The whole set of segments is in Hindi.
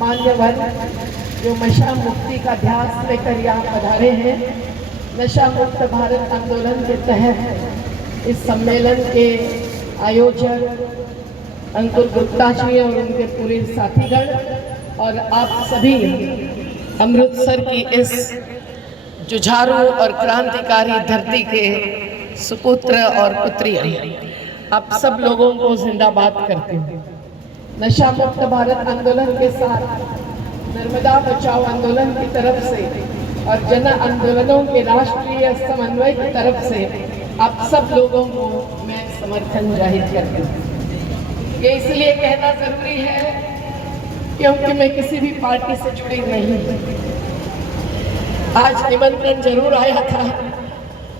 मान्यवर जो नशा मुक्ति का ध्यास लेकर यहाँ पधारे हैं। नशा मुक्त भारत आंदोलन के तहत इस सम्मेलन के आयोजक अंकुर गुप्ता जी और उनके पूरे साथीगण और आप सभी अमृतसर की इस जुझारू और क्रांतिकारी धरती के सुपुत्र और पुत्रियां, आप सब लोगों को जिंदाबाद करते हैं। नशा मुक्त भारत आंदोलन के साथ नर्मदा बचाओ आंदोलन की तरफ से और जन आंदोलनों के राष्ट्रीय समन्वय की तरफ से आप सब लोगों को मैं समर्थन जाहिर करती हूँ। ये इसलिए कहना जरूरी है क्योंकि मैं किसी भी पार्टी से जुड़ी नहीं हूँ। आज निमंत्रण जरूर आया था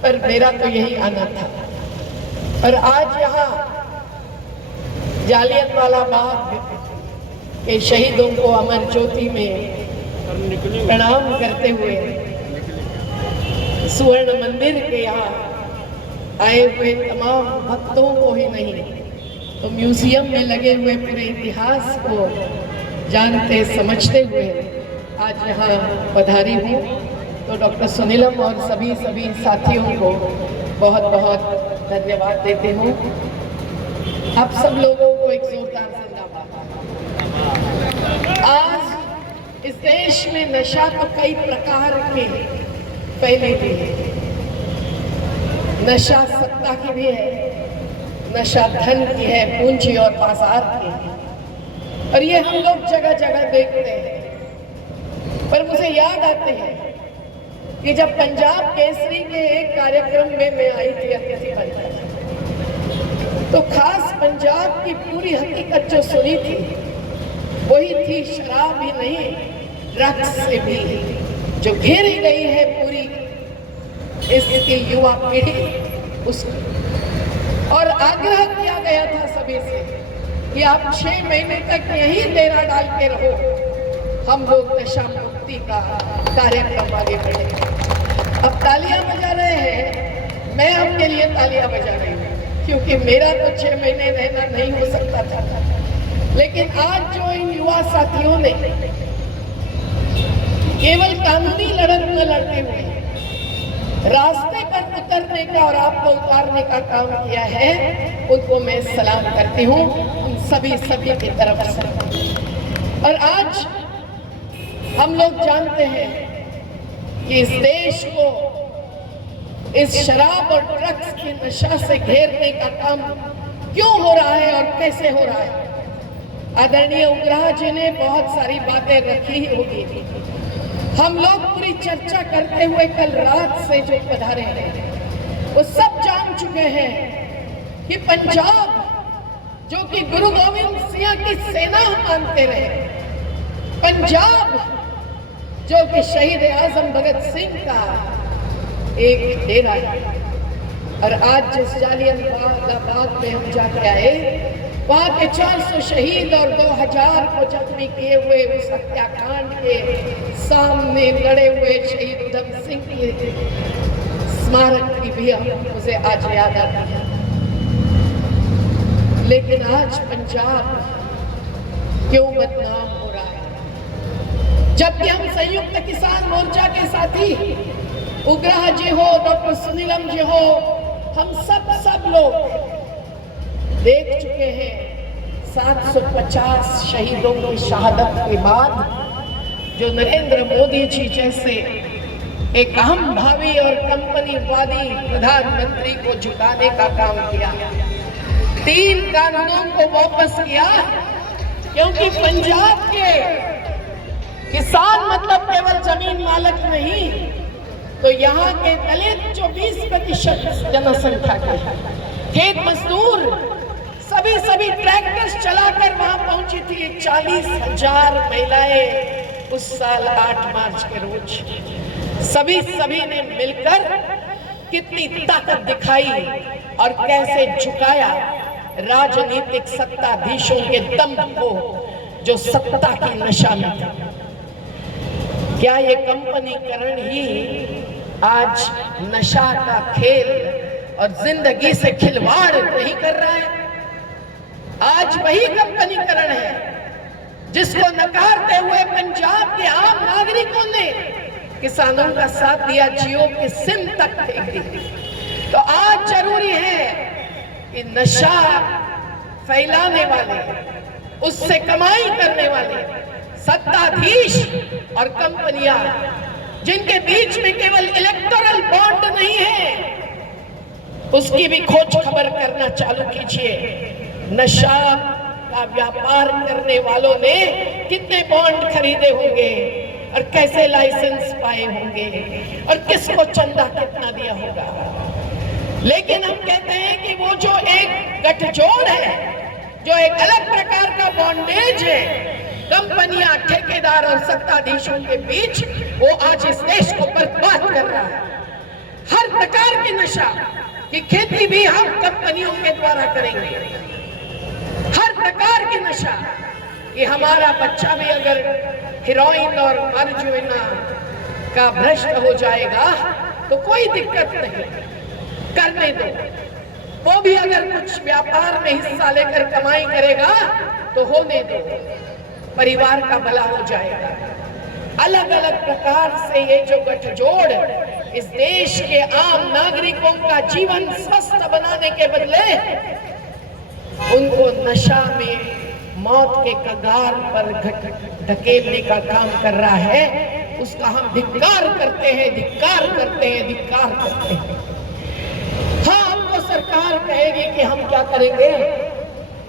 पर मेरा तो यही आना था। और आज यहाँ जालियनवाला बाग के शहीदों को अमर ज्योति में प्रणाम करते हुए स्वर्ण मंदिर के यहाँ आए हुए तमाम भक्तों को ही नहीं तो म्यूजियम में लगे हुए पूरे इतिहास को जानते समझते हुए आज यहाँ पधारी हूँ। तो डॉक्टर सुनीलम और सभी साथियों को बहुत बहुत धन्यवाद देती हूँ। आप सब लोगों को एक जोरदार जिंदाबाद। आज इस देश में नशा तो कई प्रकार के फैले भी है। नशा सत्ता की भी है, नशा धन की है, पूंजी और बाजार की है, और ये हम लोग जगह जगह देखते हैं। पर मुझे याद आते हैं कि जब पंजाब केसरी के एक कार्यक्रम में मैं आई थी अतिथि बनकर, तो खास पंजाब की पूरी हकीकत जो सुनी थी वही थी शराब ही नहीं ड्रग्स से भी जो घेरी गई है पूरी इसकी युवा पीढ़ी उसको। और आग्रह किया गया था सभी से कि आप 6 महीने तक यही डेरा डाल के रहो, हम लोग नशा मुक्ति का कार्यक्रम आगे बढ़ेंगे। अब तालियां बजा रहे हैं, मैं आपके लिए तालियां बजा रही हूँ क्योंकि मेरा तो 6 महीने रहना नहीं हो सकता था। लेकिन आज जो इन युवा साथियों ने केवल कानूनी लड़त न लड़ते हुए रास्ते पर उतरने का और आपको उतारने का काम किया है, उनको मैं सलाम करती हूँ उन सभी की तरफ से। और आज हम लोग जानते हैं कि इस देश को इस शराब और ड्रग्स की नशा से घेरने का काम क्यों हो रहा है और कैसे हो रहा है। आदरणीय उग्रह जी ने बहुत सारी बातें रखी ही होगी। हम लोग पूरी चर्चा करते हुए कल रात से जो पधारे हैं वो सब जान चुके हैं कि पंजाब जो कि गुरु गोविंद सिंह की सेना मानते रहे, पंजाब जो कि शहीद आजम भगत सिंह का एक डेरा है। और आज जिस जालियनवाला बाग में हम जाके आए, वहाँ के 400 शहीद और 2000 को जख्मी किए हुए उस हत्याकांड के सामने लड़े हुए शहीद उधम सिंह की स्मारक की भी मुझे आज याद आती है। लेकिन आज पंजाब क्यों बदनाम हो रहा है, जबकि हम संयुक्त किसान मोर्चा के साथी उग्रह जी हो, डॉक्टर सुनीलम जी हो, हम सब लोग देख चुके हैं 750 शहीदों की शहादत के बाद जो नरेंद्र मोदी जी जैसे एक अहम भावी और कंपनीवादी प्रधानमंत्री को झुकाने का काम किया। 3 कानूनों को वापस किया क्योंकि पंजाब के किसान मतलब केवल जमीन मालिक नहीं, तो यहाँ के दलित जो 20% जनसंख्या के खेत मजदूर सभी ट्रैक्टर्स चलाकर वहां पहुंची थी। 40,000 महिलाएं उस साल 8 मार्च के रोज सभी ने मिलकर कितनी ताकत दिखाई और कैसे झुकाया राजनीतिक सत्ताधीशों के दम को जो सत्ता की नशा में थे। क्या ये कंपनीकरण ही आज नशा का खेल और जिंदगी से खिलवाड़ नहीं कर रहा है? आज वही कंपनीकरण है जिसको नकारते हुए पंजाब के आम नागरिकों ने किसानों का साथ दिया, जियो की सिम तक फेंक दी। तो आज जरूरी है कि नशा फैलाने वाले, उससे कमाई करने वाले सत्ताधीश और कंपनियां, जिनके बीच में केवल इलेक्टोरल बॉन्ड नहीं है, उसकी भी खोज खबर करना चालू कीजिए। नशा का व्यापार करने वालों ने कितने बॉन्ड खरीदे होंगे और कैसे लाइसेंस पाए होंगे और किसको चंदा कितना दिया होगा। लेकिन हम कहते हैं कि वो जो एक गठजोड़ है, जो एक अलग प्रकार का बॉन्डेज है कंपनियां, ठेकेदार और सत्ताधीशों के बीच, वो आज इस देश को बर्बाद कर रहा है। हर प्रकार की नशा की खेती भी हम कंपनियों के द्वारा करेंगे। हर प्रकार की नशा कि हमारा बच्चा भी अगर हीरोइन और मारिजुआना का भ्रष्ट हो जाएगा तो कोई दिक्कत नहीं, करने दो। वो भी अगर कुछ व्यापार में हिस्सा लेकर कमाई करेगा तो होने दो, परिवार का भला हो जाएगा। अलग अलग प्रकार से ये जो गठजोड़ इस देश के आम नागरिकों का जीवन स्वस्थ बनाने के बदले उनको नशा में मौत के कगार पर धकेलने का काम कर रहा है, उसका हम धिक्कार करते हैं, धिक्कार करते हैं, धिक्कार करते हैं। हाँ, हमको सरकार कहेगी कि हम क्या करेंगे,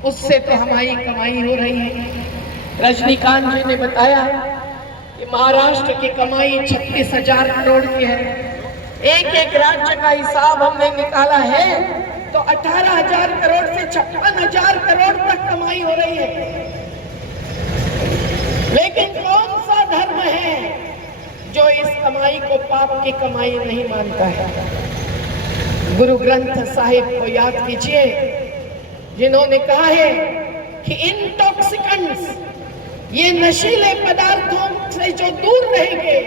उससे तो हमारी कमाई हो रही है। रजनीकांत जी ने बताया कि महाराष्ट्र की कमाई 36,000 करोड़ की है। एक एक राज्य का हिसाब हमने निकाला है तो 18,000 करोड़ से 56,000 करोड़ तक कमाई हो रही है। लेकिन कौन सा धर्म है जो इस कमाई को पाप की कमाई नहीं मानता है? गुरु ग्रंथ साहिब को याद कीजिए, जिन्होंने कहा है कि इंटॉक्सिकेंट्स, ये नशीले पदार्थों से जो दूर रहेंगे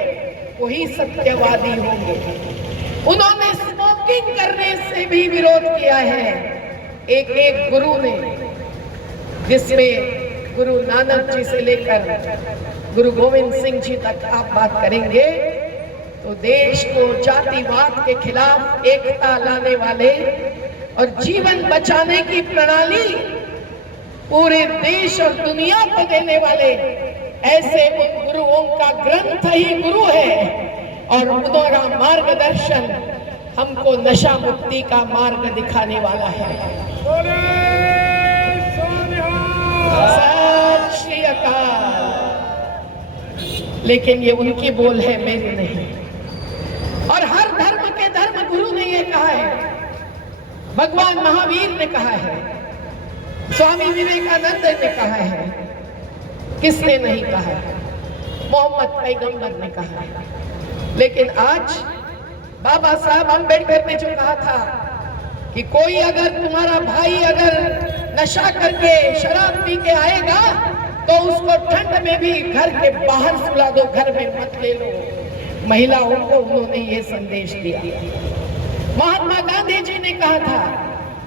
वही सत्यवादी होंगे। उन्होंने स्मोकिंग करने से भी विरोध किया है। एक एक गुरु ने, जिसमें गुरु नानक जी से लेकर गुरु गोविंद सिंह जी तक आप बात करेंगे तो देश को जातिवाद के खिलाफ एकता लाने वाले और जीवन बचाने की प्रणाली पूरे देश और दुनिया को देने वाले ऐसे उन गुरुओं का ग्रंथ ही गुरु है और उनका मार्गदर्शन हमको नशा मुक्ति का मार्ग दिखाने वाला है। सत श्री अकाल। लेकिन ये उनकी बोल है, मेरी नहीं। और हर धर्म के धर्म गुरु ने ये कहा है, भगवान महावीर ने कहा है, स्वामी विवेकानंद ने कहा है। किसने नहीं कहा है? मोहम्मद पैगंबर ने कहा है। लेकिन आज बाबा साहब अम्बेडकर ने जो कहा था कि कोई अगर तुम्हारा भाई अगर नशा करके शराब पी के आएगा तो उसको ठंड में भी घर के बाहर सुला दो, घर में मत ले लो। महिलाओं को उन्होंने ये संदेश दिया। महात्मा गांधी जी ने कहा था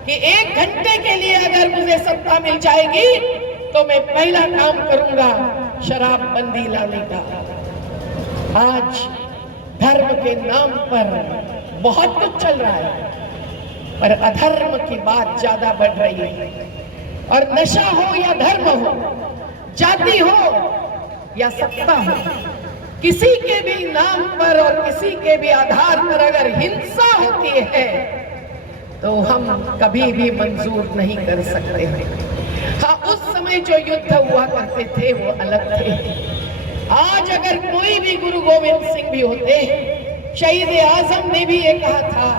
कि 1 घंटे के लिए अगर मुझे सत्ता मिल जाएगी तो मैं पहला काम करूंगा शराब बंदी लाने का। आज धर्म के नाम पर बहुत कुछ चल रहा है, पर अधर्म की बात ज्यादा बढ़ रही है। और नशा हो या धर्म हो, जाति हो या सत्ता हो, किसी के भी नाम पर और किसी के भी आधार पर अगर हिंसा होती है तो हम कभी भी मंजूर नहीं कर सकते हैं। हाँ, उस समय जो युद्ध हुआ करते थे वो अलग थे। आज अगर कोई भी गुरु गोविंद सिंह भी होते, शहीद आजम ने भी ये कहा था,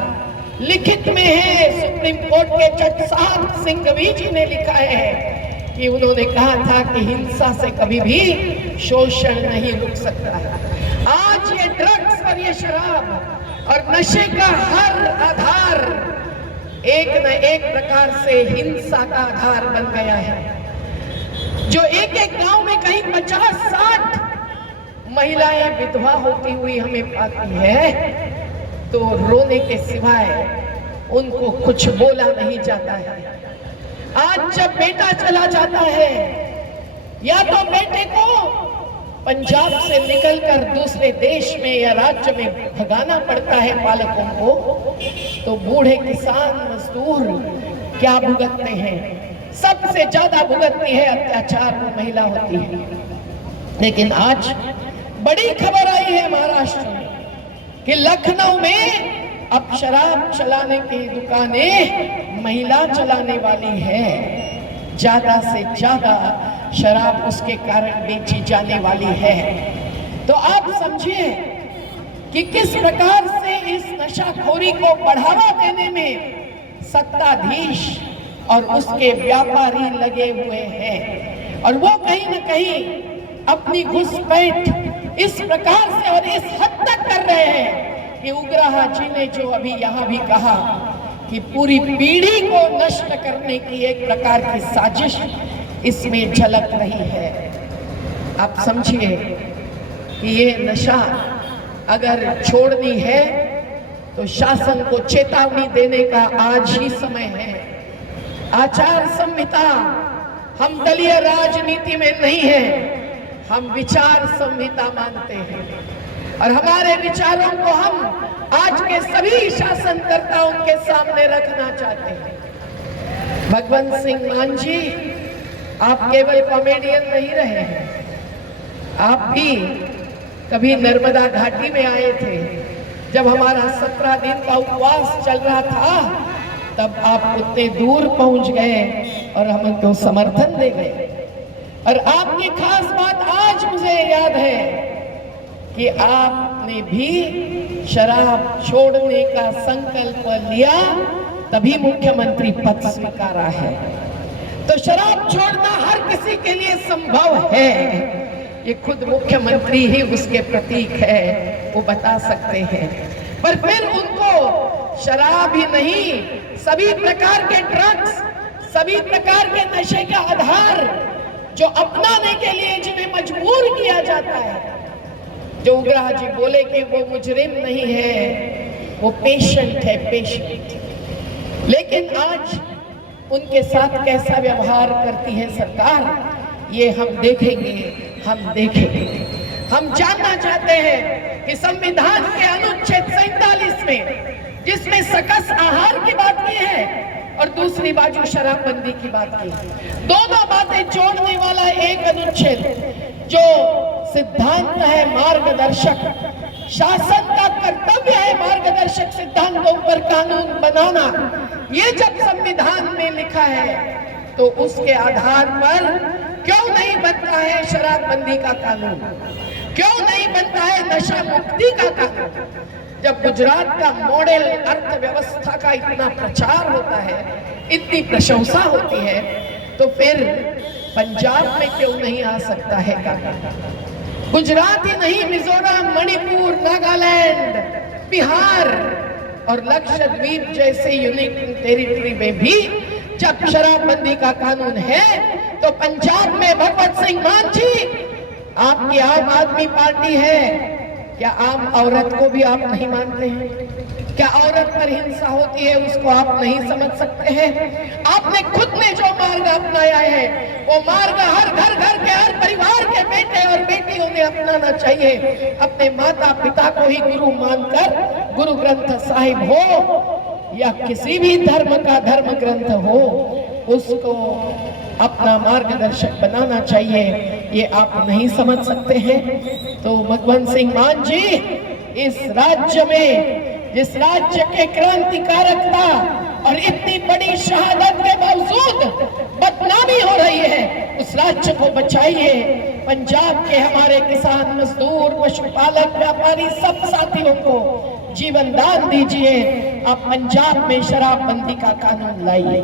लिखित में है, सुप्रीम कोर्ट के जज साहब सिंघवी जी ने लिखा है कि उन्होंने कहा था कि हिंसा से कभी भी शोषण नहीं रुक सकता। आज ये ड्रग्स और ये शराब और नशे का हर आधार एक न एक प्रकार से हिंसा का आधार बन गया है। जो एक एक गांव में कहीं 50-60 महिलाएं विधवा होती हुई हमें पाती है तो रोने के सिवाय उनको कुछ बोला नहीं जाता है। आज जब बेटा चला जाता है या तो बेटे को पंजाब से निकलकर दूसरे देश में या राज्य में भगाना पड़ता है पालकों को, तो बूढ़े किसान मजदूर क्या भुगतते हैं? सबसे ज्यादा भुगतती है अत्याचार वो महिला होती है। लेकिन आज बड़ी खबर आई है महाराष्ट्र में कि लखनऊ में अब शराब चलाने की दुकानें महिला चलाने वाली है। ज्यादा से ज्यादा शराब उसके कारण बेची जाने वाली है। तो आप समझिए कि किस प्रकार से इस नशाखोरी को बढ़ावा देने में सत्ताधीश और उसके व्यापारी लगे हुए हैं, और वो कहीं न कहीं अपनी घुसपैठ इस प्रकार से और इस हद तक कर रहे हैं कि उग्रहा जी ने जो अभी यहाँ भी कहा कि पूरी पीढ़ी को नष्ट करने की एक प्रकार की साजिश इसमें झलक रही है। आप समझिए कि ये नशा अगर छोड़नी है तो शासन को चेतावनी देने का आज ही समय है। आचार संहिता हम दलीय राजनीति में नहीं है, हम विचार संहिता मानते हैं और हमारे विचारों को हम आज के सभी शासनकर्ताओं के सामने रखना चाहते हैं। भगवंत सिंह मान जी, आप केवल कॉमेडियन नहीं रहे हैं, आप भी कभी नर्मदा घाटी में आए थे। जब हमारा 17 दिन का उपवास चल रहा था तब आप उतने दूर पहुंच गए और हम उनको समर्थन दे गए। और आपकी खास बात आज मुझे याद है कि आपने भी शराब छोड़ने का संकल्प लिया, तभी मुख्यमंत्री पद स्वीकारा है। तो शराब छोड़ना हर किसी के लिए संभव है, ये खुद मुख्यमंत्री ही उसके प्रतीक है, वो बता सकते हैं। पर फिर उनको शराब ही नहीं, सभी प्रकार के ड्रग्स, सभी प्रकार के नशे का आधार जो अपनाने के लिए जिन्हें मजबूर किया जाता है। जो उग्रहा जी बोले कि वो मुजरिम नहीं है, वो पेशेंट है, पेशेंट। लेकिन आज उनके साथ कैसा व्यवहार करती है सरकार, ये हम देखेंगे, हम देखेंगे। हम जानना चाहते हैं कि संविधान के अनुच्छेद 47 में जिसमें सकस आहार की बात की है और दूसरी बाजू शराबबंदी की बात की, दोनों बातें जोड़ने वाला एक अनुच्छेद जो सिद्धांत है मार्गदर्शक, शासन का कर्तव्य है मार्गदर्शक सिद्धांतों पर कानून बनाना। ये जब संविधान में लिखा है तो उसके आधार पर क्यों नहीं बनता है शराबबंदी का कानून, क्यों नहीं बनता है नशा मुक्ति का कानून? जब गुजरात का मॉडल अर्थव्यवस्था का इतना प्रचार होता है, इतनी प्रशंसा होती है, तो फिर पंजाब में क्यों नहीं आ सकता है कानून? गुजरात ही नहीं, मिजोरम, मणिपुर, नागालैंड, बिहार और लक्षद्वीप जैसे यूनियन टेरिटरी में भी जब शराबबंदी का कानून है, तो पंजाब में भगवत सिंह मान जी, आपकी आम आदमी पार्टी है, क्या आम औरत को भी आप नहीं मानते हैं? क्या औरत पर हिंसा होती है उसको आप नहीं समझ सकते हैं? आपने खुद ने जो मार्ग अपनाया है वो मार्ग हर घर के हर परिवार के बेटे और बेटियों ने अपनाना चाहिए। अपने माता पिता को ही गुरु मानकर, गुरु ग्रंथ साहिब हो या किसी भी धर्म का धर्म ग्रंथ हो, उसको अपना मार्गदर्शक बनाना चाहिए। ये आप नहीं समझ सकते हैं? तो भगवंत सिंह मान जी, इस राज्य में जिस राज्य के क्रांतिकारकता और इतनी बड़ी शहादत के बावजूद बदनामी हो रही है, उस राज्य को बचाइए। पंजाब के हमारे किसान, मजदूर, पशुपालक, व्यापारी सब साथियों को जीवन दान दीजिए। आप पंजाब में शराबबंदी का कानून लाइए।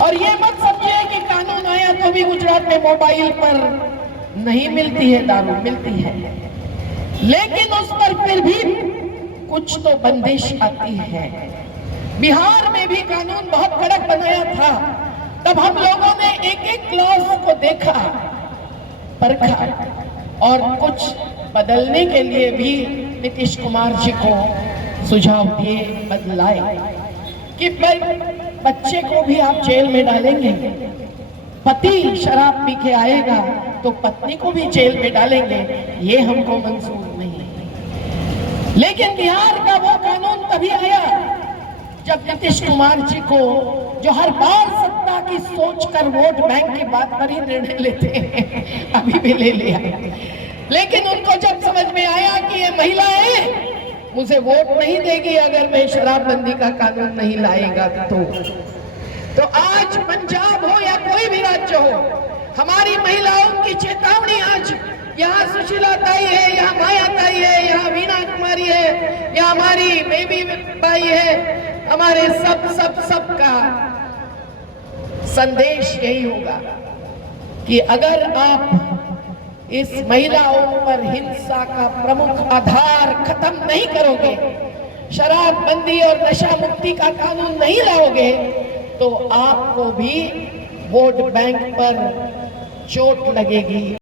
और ये मत समझिए कि कानून आया तो भी गुजरात में मोबाइल पर नहीं मिलती है दारू, मिलती है, लेकिन उस पर फिर भी कुछ तो बंदिश आती है। बिहार में भी कानून बहुत कड़क बनाया था, तब हम लोगों ने एक एक क्लॉज को देखा, परखा और कुछ बदलने के लिए भी नीतीश कुमार जी को सुझाव दिए, बदलाए कि बच्चे को भी आप जेल में डालेंगे, पति शराब पी के आएगा तो पत्नी को भी जेल में डालेंगे, ये हमको मंजूर नहीं है। लेकिन बिहार का वो कानून तभी आया जब नीतीश कुमार जी को, जो हर बार सत्ता की सोचकर वोट बैंक की बात पर ही निर्णय लेते हैं, अभी भी ले लिया, लेकिन उनको जब समझ में आया कि ये महिला है, मुझे वोट नहीं देगी अगर मैं शराबबंदी का कानून नहीं लाएगा तो आज पंजाब हो या कोई भी राज्य हो, हमारी महिलाओं की चेतावनी आज, यहाँ सुशीला ताई है, यहाँ माया ताई है, यहाँ वीणा कुमारी है, यहाँ हमारी बेबी बाई है, हमारे सब का संदेश यही होगा कि अगर आप इस महिलाओं पर हिंसा का प्रमुख आधार खत्म नहीं करोगे, शराबबंदी और नशा मुक्ति का कानून नहीं लाओगे, तो आपको भी वोट बैंक पर चोट लगेगी।